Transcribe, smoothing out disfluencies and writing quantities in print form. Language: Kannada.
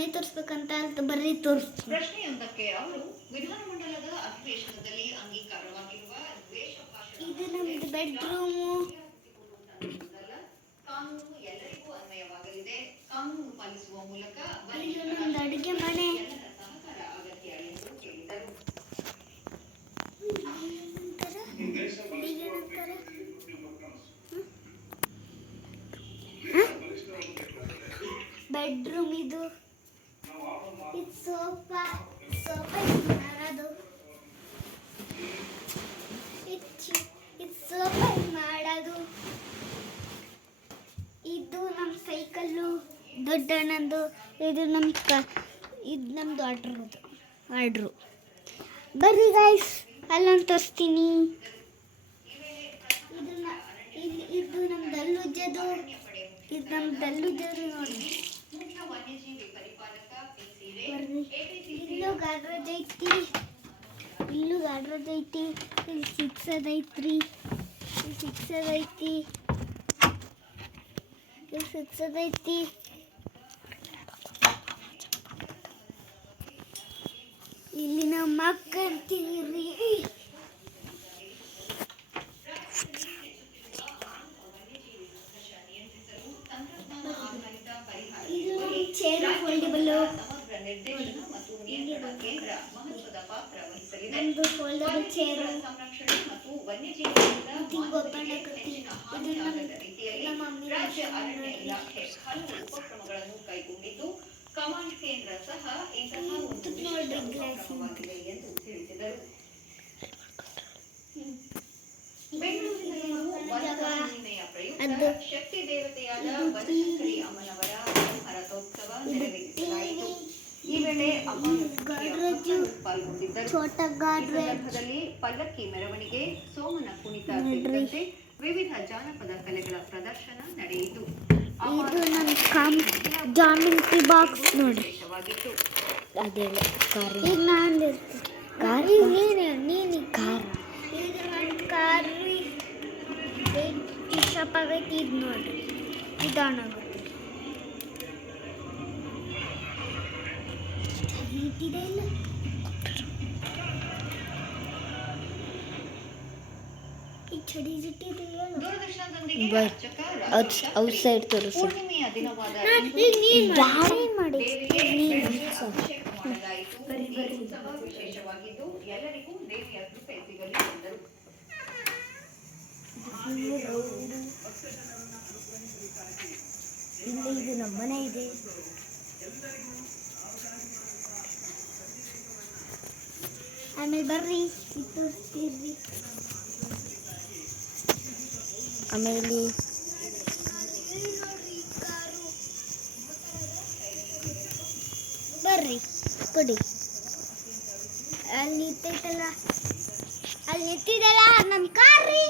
ಮನೆ ತೋರಿಸ್ಬೇಕಂತ ಬರ್ರಿ ತೋರಿಸ್ತೀನಿ. ಪ್ರಶ್ನೆಯೊಂದಕ್ಕೆ ಅವರು ವಿಧಾನಮಂಡಲದ ಅಧಿವೇಶನದಲ್ಲಿ ಅಂಗೀಕಾರವಾಗಿರುವ ದ್ವೇಷ ಭಾಷಣ ಇದು ನಮ್ದು ಬೆಡ್ರೂಮು. ಕಾನೂನು ಎಲ್ಲರಿಗೂ ಅನ್ವಯವಾಗಲಿದೆ. ಕಾನೂನು ಪಾಲಿಸುವ ಮೂಲಕ ಇದು ನಮ್ದು ಅಡುಗೆ ಮನೆ. ಎಲ್ಲರ ಸಹಕಾರ ಅಗತ್ಯ ಎಂದು ಹೇಳಿದರು. ಬೆಡ್ರೂಮ್ ಇದು ಸೋಫಾ ಮಾಡೋದು. ಇದು ಸೋಫಾ ಮಾಡೋದು. ಇದು ನಮ್ಮ ಸೈಕಲ್ಲು ದೊಡ್ಡಣ್ಣಂದು. ಇದು ನಮ್ಮದು ಆರ್ಡ್ರು. ಬರ್ರಿ ಗೈಸ್, ಅಲ್ಲೊಂದು ತೋರಿಸ್ತೀನಿ. ಇದು ನಮ್ಮ ದಲ್ಲುಜ್ಜದು. ಇದು ನಮ್ಮ ದಲ್ಲುಜ್ಜದು ನೋಡಿ. ಬರ್ರಿ, ಇಲ್ಲೂ ಗಾಡ್ರೇಜ್ ಐತಿ. ಇಲ್ಲಿ ಸಿಕ್ಸದೈತ್ರಿ. ಇಲ್ಲಿ ನಮ್ಮ ಮಕ್ಕಂತೀರಿ. ಇದು ಚೇರ್ ಫೋಲ್ಡಬಲ್. ನಮ್ದು ಫೋಲ್ಡಬಲ್ ಚೇರು. ಕಮಾಂಡ್ ಕೇಂದ್ರ ಸಹ ಇಂತಹ ಒಂದು ಕ್ರಮವಾಗಿದೆ ಎಂದು ತಿಳಿಸಿದರು. ಬೆಂಗಳೂರಿನ ಪ್ರಯುಕ್ತ ಶಕ್ತಿ ದೇವತೆಯಾದ ಬನಶಂಕರಿ ಅಮ್ಮನವರ ರಥೋತ್ಸವ ನೆರವೇರಿಸಲಾಯಿತು. ಈ ವೇಳೆ ಪಾಲ್ಗೊಂಡಿದ್ದರು. ಸಂದರ್ಭದಲ್ಲಿ ಪಲ್ಲಕ್ಕಿ ಮೆರವಣಿಗೆ, ಸೋಮನ ಕುಣಿತ ಸೇರಿದಂತೆ ವಿವಿಧ ಜಾನಪದ ಕಲೆಗಳ ಪ್ರದರ್ಶನ ನಡೆಯಿತು. ಇದು ನಮ್ಮ ಜಾಮಿಂಟ್ರಿ ಬಾಕ್ಸ್ ನೋಡಿ. ಅದೇನು ಕಾರ್. ಈಗ ನಾನು ಕಾರ್. ನೀನು ಕಾರ್. ಈಗ ನನ್ನ ಕಾರ್ ಇಷ್ಟಪಡಬೇಕು. ಇದು ನೋಡಿ, ನಿಧಾನಾಗುತ್ತೆ. ಹೀಟಿದೆ ಇಲ್ಲ. ಈ ಚಡಿ ಜಿಟ್ಟಿದೆ ಔಟ್ಸೈಡ್ ತೋರಿಸು. ಗಾಡಿ ಮಾಡಿ ವಿಶೇಷವಾಗಿದ್ದು ಎಲ್ಲರಿಗೂ ದೇವಿಯ ಕೃಪೆ ಸಿಗಲಿ ಎಂದರು. ಇಲ್ಲಿ ಇದು ನಮ್ಮ ಮನೆ ಇದೆ. ಆಮೇಲೆ ಬರ್ರಿ ತೋರಿಸ್ತೀರಿ. ಆಮೇಲೆ ಬರ್ರಿ ಕೊಡಿ. ಅಲ್ಲಿ ನಿಂತಿದಲ್ಲ ನಮ್ಮ ಕಾರ್ ರೀ.